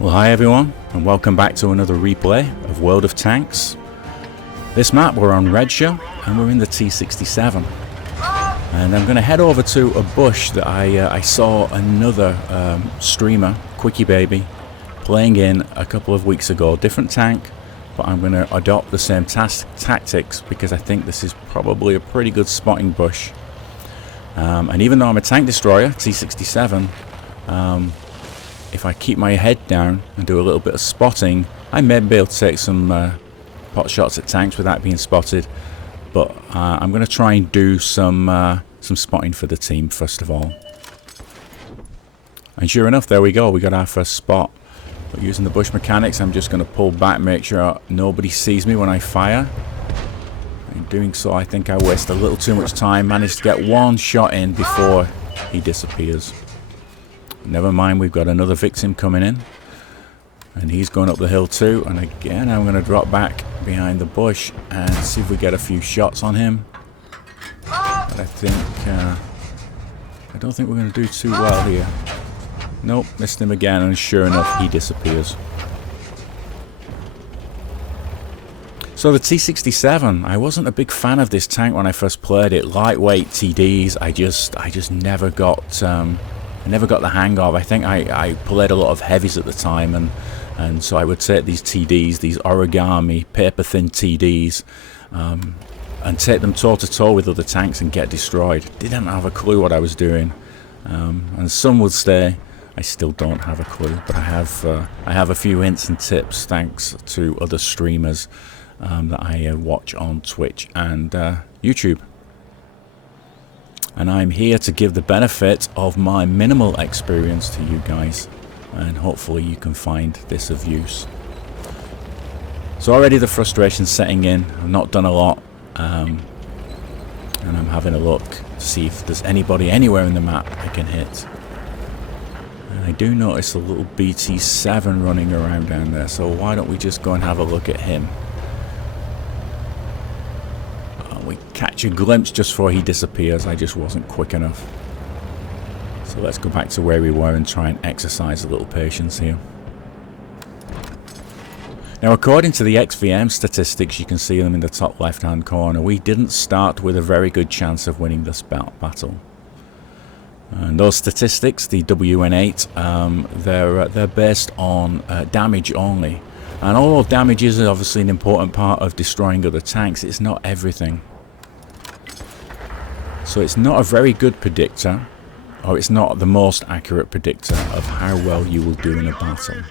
Well, hi everyone, and welcome back to another replay of World of Tanks. This map we're on Redshirt, and we're in the T67. And I'm going to head over to a bush that I saw another streamer, Quickie Baby, playing in a couple of weeks ago. Different tank, but I'm going to adopt the same tactics because I think this is probably a pretty good spotting bush. And even though I'm a tank destroyer, T67, if I keep my head down and do a little bit of spotting, I may be able to take some pot shots at tanks without being spotted. But I'm going to try and do some spotting for the team first of all. And sure enough, there we go. We got our first spot. But using the bush mechanics, I'm just going to pull back, make sure nobody sees me when I fire. In doing so, I think I waste a little too much time. Managed to get one shot in before he disappears. Never mind, we've got another victim coming in. And he's going up the hill too. And again, I'm going to drop back behind the bush and see if we get a few shots on him. But I don't think we're going to do too well here. Nope, missed him again, and sure enough, he disappears. So the T67, I wasn't a big fan of this tank when I first played it. Lightweight TDs, I just never got the hang of. I think I played a lot of heavies at the time, and so I would take these TDs, these origami paper thin TDs, and take them toe to toe with other tanks and get destroyed. Didn't have a clue what I was doing, and some would say I still don't have a clue, but I have a few hints and tips thanks to other streamers that I watch on Twitch and YouTube. And I'm here to give the benefit of my minimal experience to you guys, and hopefully you can find this of use. So already the frustration's setting in. I've not done a lot, and I'm having a look to see if there's anybody anywhere in the map I can hit. And I do notice a little BT7 running around down there, so why don't we just go and have a look at him. We catch a glimpse just before he disappears. I just wasn't quick enough. So let's go back to where we were and try and exercise a little patience here. Now, according to the XVM statistics, you can see them in the top left hand corner, we didn't start with a very good chance of winning this battle. And those statistics, the WN8, they're based on damage only. And although damage is obviously an important part of destroying other tanks, it's not everything. So it's not a very good predictor, or it's not the most accurate predictor of how well you will do in a battle.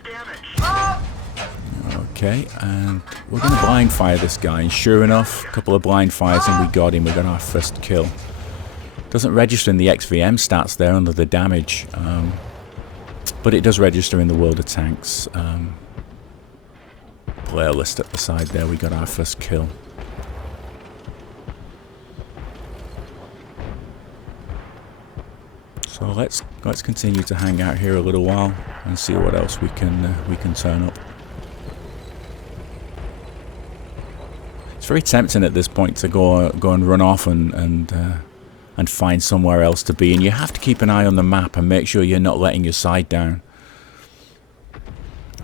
Okay, and we're going to blind fire this guy, and sure enough, a couple of blind fires and we got him. We got our first kill. Doesn't register in the XVM stats there under the damage, but it does register in the World of Tanks player list at the side there. We got our first kill. So let's continue to hang out here a little while and see what else we can turn up. It's very tempting at this point to go and run off and find somewhere else to be, and you have to keep an eye on the map and make sure you're not letting your side down.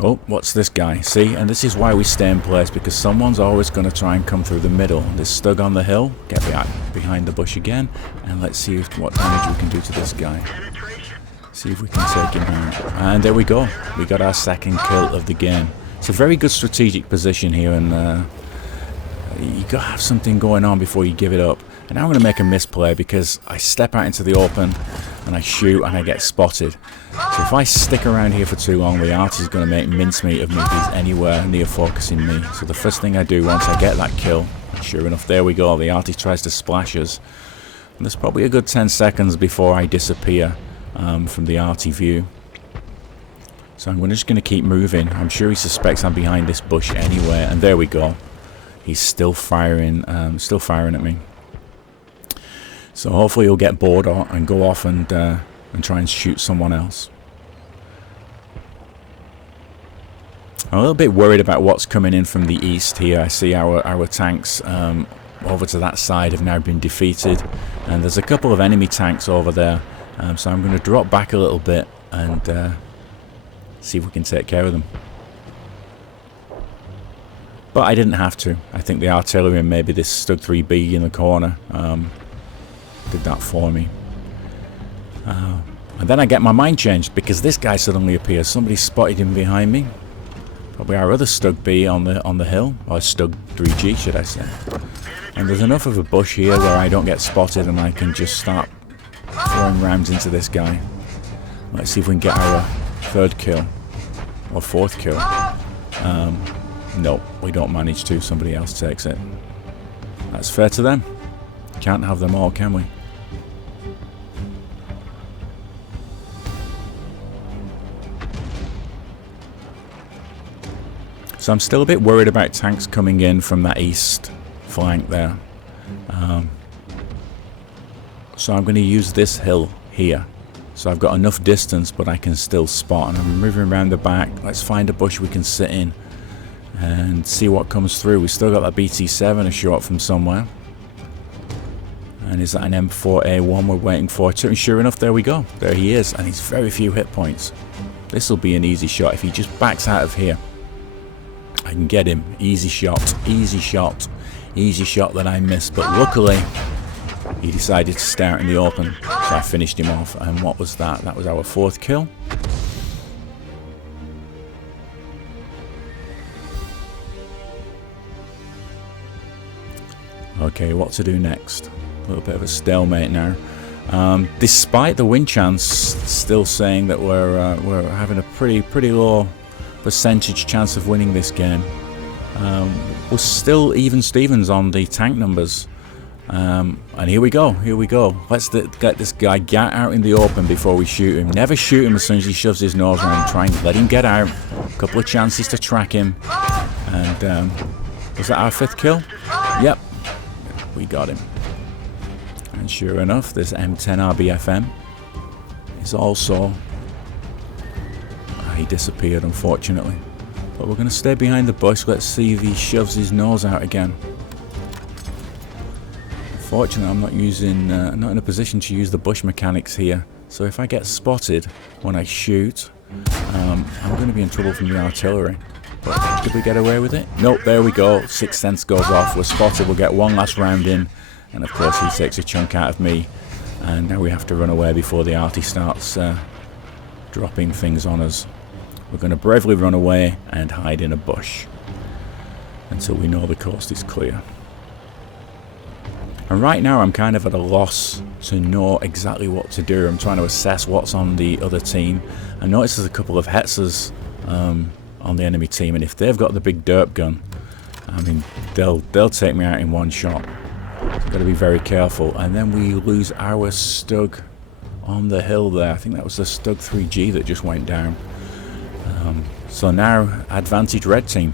Oh, what's this guy? See, and this is why we stay in place, because someone's always going to try and come through the middle. This Stug on the hill, get behind the bush again, and let's see what damage we can do to this guy. See if we can take him out. And there we go. We got our second kill of the game. It's a very good strategic position here, and you got to have something going on before you give it up. And now I'm going to make a misplay because I step out into the open and I shoot and I get spotted. So if I stick around here for too long, the artist is going to make mincemeat of me if he's anywhere near focusing me. So the first thing I do once I get that kill, sure enough, there we go, the artist tries to splash us. And there's probably a good 10 seconds before I disappear from the arty view. So I'm just going to keep moving. I'm sure he suspects I'm behind this bush anyway, and there we go. He's still firing at me. So hopefully he'll get bored and go off and try and shoot someone else. I'm a little bit worried about what's coming in from the east here. I see our tanks over to that side have now been defeated, and there's a couple of enemy tanks over there. So I'm going to drop back a little bit and see if we can take care of them. But I didn't have to. I think the artillery and maybe this Stug 3B in the corner did that for me. And then I get my mind changed because this guy suddenly appears. Somebody spotted him behind me. Probably our other Stug B on the hill, or Stug 3G should I say. And there's enough of a bush here where I don't get spotted and I can just start throwing rounds into this guy. Let's see if we can get our third kill or fourth kill. No, we don't manage to. Somebody else takes it. That's fair to them. Can't have them all, can we? So I'm still a bit worried about tanks coming in from that east flank there. So I'm going to use this hill here. So I've got enough distance, but I can still spot. And I'm moving around the back. Let's find a bush we can sit in and see what comes through. We still got that BT7 a shot from somewhere. And is that an M4A1 we're waiting for? And sure enough, there we go. There he is. And he's very few hit points. This will be an easy shot. If he just backs out of here, I can get him. Easy shot. Easy shot. Easy shot that I missed. But luckily, he decided to stay out in the open. So I finished him off. And what was that? That was our fourth kill. Okay, what to do next? A little bit of a stalemate now. Despite the win chance still saying that we're having a pretty low percentage chance of winning this game, we're still even Stevens on the tank numbers. And here we go. Let's get this guy out in the open before we shoot him. Never shoot him as soon as he shoves his nose around. Try and let him get out. A couple of chances to track him. And was that our fifth kill? Yep. We got him. And sure enough, this M10 RBFM is also... he disappeared, unfortunately. But we're going to stay behind the bush. Let's see if he shoves his nose out again. Unfortunately, I'm not in a position to use the bush mechanics here. So if I get spotted when I shoot, I'm going to be in trouble from the artillery. But did we get away with it? Nope, there we go. Sixth sense goes off. We're spotted. We'll get one last round in. And of course, he takes a chunk out of me. And now we have to run away before the arty starts dropping things on us. We're going to bravely run away and hide in a bush until we know the coast is clear. And right now, I'm kind of at a loss to know exactly what to do. I'm trying to assess what's on the other team. I noticed there's a couple of Hetzers on the enemy team, and if they've got the big derp gun, I mean, they'll take me out in one shot. So I've got to be very careful. And then we lose our Stug on the hill there. I think that was the Stug 3G that just went down. So now, advantage red team.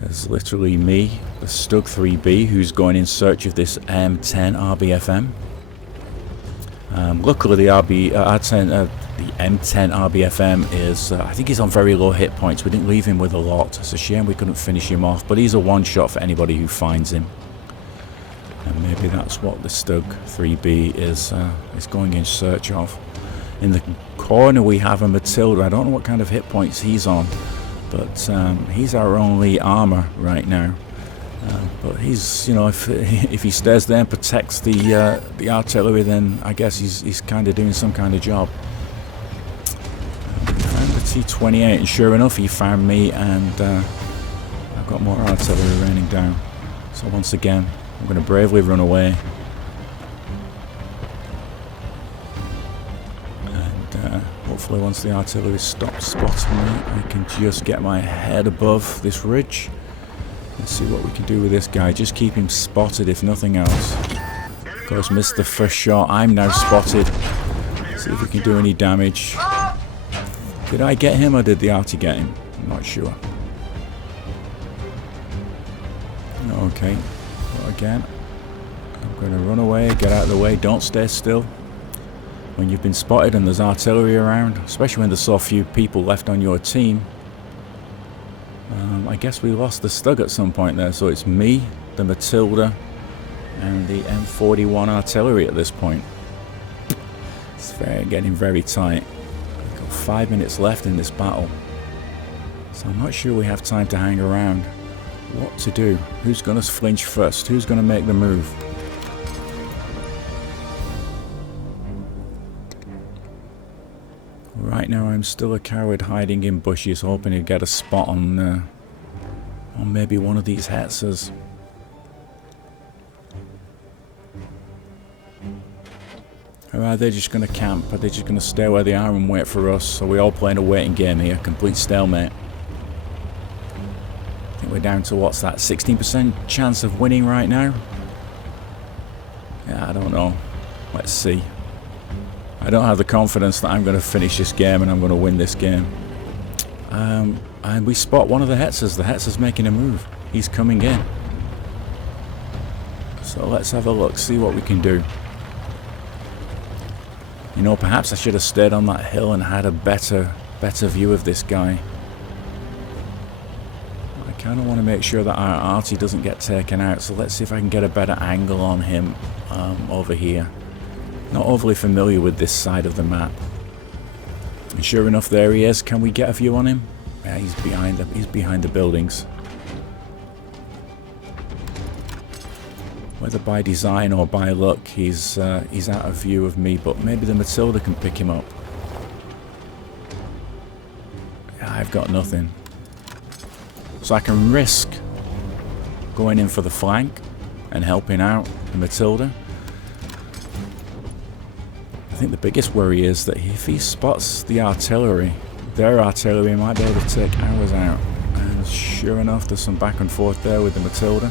There's literally me, the Stug 3B, who's going in search of this M10 RBFM. Luckily, the M10 RBFM is, I think he's on very low hit points. We didn't leave him with a lot. It's a shame we couldn't finish him off, but he's a one-shot for anybody who finds him. And maybe that's what the Stug 3B is going in search of. In the corner, we have a Matilda. I don't know what kind of hit points he's on, but he's our only armor right now. But he's, you know, if he stays there and protects the artillery, then I guess he's kind of doing some kind of job. Found the T28, and sure enough, he found me, and I've got more artillery raining down. So once again, I'm going to bravely run away. And hopefully, once the artillery stops spotting me, I can just get my head above this ridge. Let's see what we can do with this guy. Just keep him spotted, if nothing else. Of course, missed the first shot. I'm now spotted. See if we can do any damage. Did I get him or did the arty get him? I'm not sure. Okay. Well, again, I'm going to run away, get out of the way. Don't stay still. When you've been spotted and there's artillery around, especially when there's so few people left on your team. I guess we lost the Stug at some point there, so it's me, the Matilda, and the M41 artillery at this point. It's getting very tight. Got 5 minutes left in this battle. So I'm not sure we have time to hang around. What to do? Who's going to flinch first? Who's going to make the move? Right now I'm still a coward hiding in bushes, hoping to get a spot on maybe one of these hetzers. Or are they just going to camp? Are they just going to stay where they are and wait for us? So we're all playing a waiting game here, complete stalemate. I think we're down to, what's that, 16% chance of winning right now? Yeah, I don't know. Let's see. I don't have the confidence that I'm going to finish this game and I'm going to win this game. And we spot one of the hetzers. The hetzer's making a move. He's coming in. So let's have a look, see what we can do. You know, perhaps I should have stayed on that hill and had a better view of this guy. I kind of want to make sure that our arty doesn't get taken out, so let's see if I can get a better angle on him over here. Not overly familiar with this side of the map. And sure enough, there he is. Can we get a view on him? Yeah, he's behind the buildings. Whether by design or by luck, he's out of view of me, but maybe the Matilda can pick him up. Yeah, I've got nothing. So I can risk going in for the flank and helping out the Matilda. I think the biggest worry is that if he spots the artillery, their artillery might be able to take ours out. And sure enough, there's some back and forth there with the Matilda.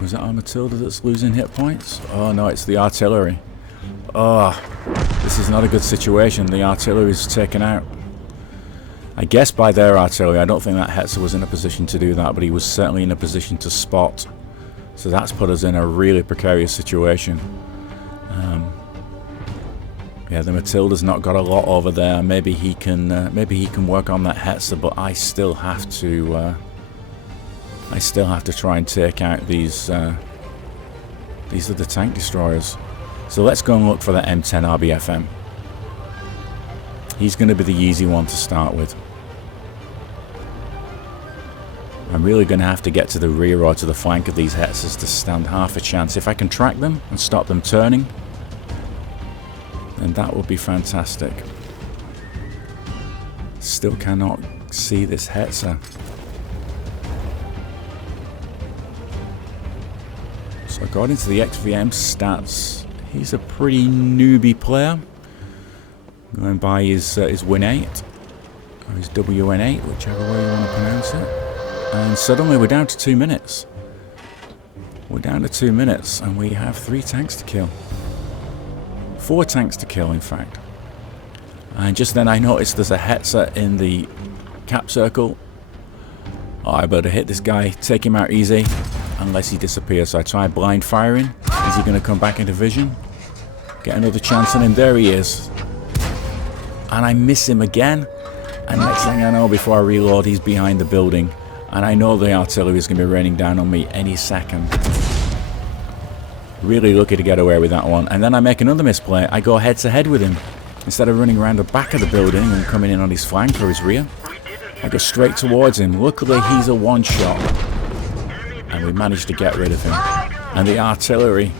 Was that our Matilda that's losing hit points? Oh no, it's the artillery. Oh, this is not a good situation. The artillery is taken out. I guess by their artillery. I don't think that hetzer was in a position to do that, but he was certainly in a position to spot. So that's put us in a really precarious situation. Yeah, the Matilda's not got a lot over there. Maybe he can work on that hetzer, but I still have to try and take out these are the tank destroyers. So let's go and look for the M10 RBFM. He's going to be the easy one to start with. I'm really going to have to get to the rear or to the flank of these hetzers to stand half a chance. If I can track them and stop them turning, then that would be fantastic. Still cannot see this hetzer. So according to the XVM stats, he's a pretty newbie player. Going by his WN8, or his WN8, whichever way you want to pronounce it. And suddenly we're down to 2 minutes. We're down to 2 minutes and we have 3 tanks to kill. 4 tanks to kill, in fact. And just then I noticed there's a hetzer in the cap circle. Oh, I better hit this guy, take him out easy, unless he disappears. So I try blind firing. Is he going to come back into vision? Get another chance on him. There he is. And I miss him again. And next thing I know, before I reload, he's behind the building. And I know the artillery is going to be raining down on me any second. Really lucky to get away with that one. And then I make another misplay. I go head to head with him. Instead of running around the back of the building and coming in on his flank or his rear, I go straight towards him. Luckily, he's a one-shot. And we managed to get rid of him. And the artillery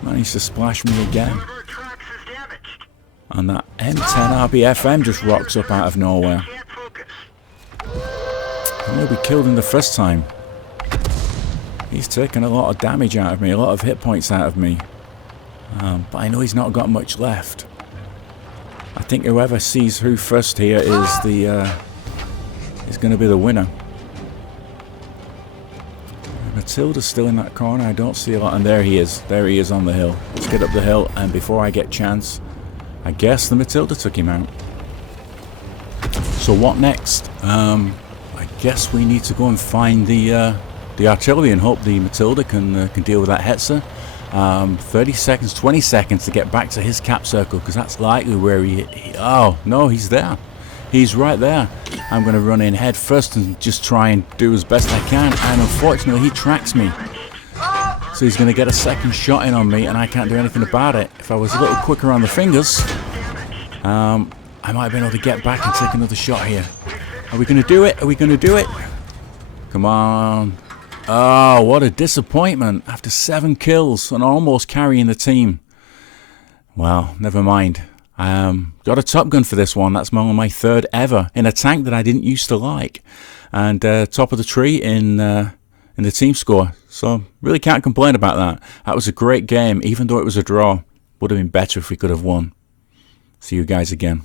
managed to splash me again. And that M10 RBFM just rocks up out of nowhere. I know we killed him the first time. He's taken a lot of damage out of me, a lot of hit points out of me. But I know he's not got much left. I think whoever sees who first here is going to be the winner. Matilda's still in that corner. I don't see a lot. And there he is. There he is on the hill. Let's get up the hill. And before I get chance, I guess the Matilda took him out. So what next? I guess we need to go and find the artillery and hope the Matilda can deal with that hetzer. 30 seconds, 20 seconds to get back to his cap circle, because that's likely where he... Oh, no, he's there. He's right there. I'm going to run in head first and just try and do as best I can. And unfortunately, he tracks me. So he's going to get a second shot in on me, and I can't do anything about it. If I was a little quicker on the fingers, I might have been able to get back and take another shot here. Are we going to do it? Are we going to do it? Come on. Oh, what a disappointment. After 7 kills and almost carrying the team. Well, never mind. Got a Top Gun for this one. That's only my 3rd ever in a tank that I didn't used to like. And top of the tree in the team score. So really can't complain about that. That was a great game, even though it was a draw. Would have been better if we could have won. See you guys again.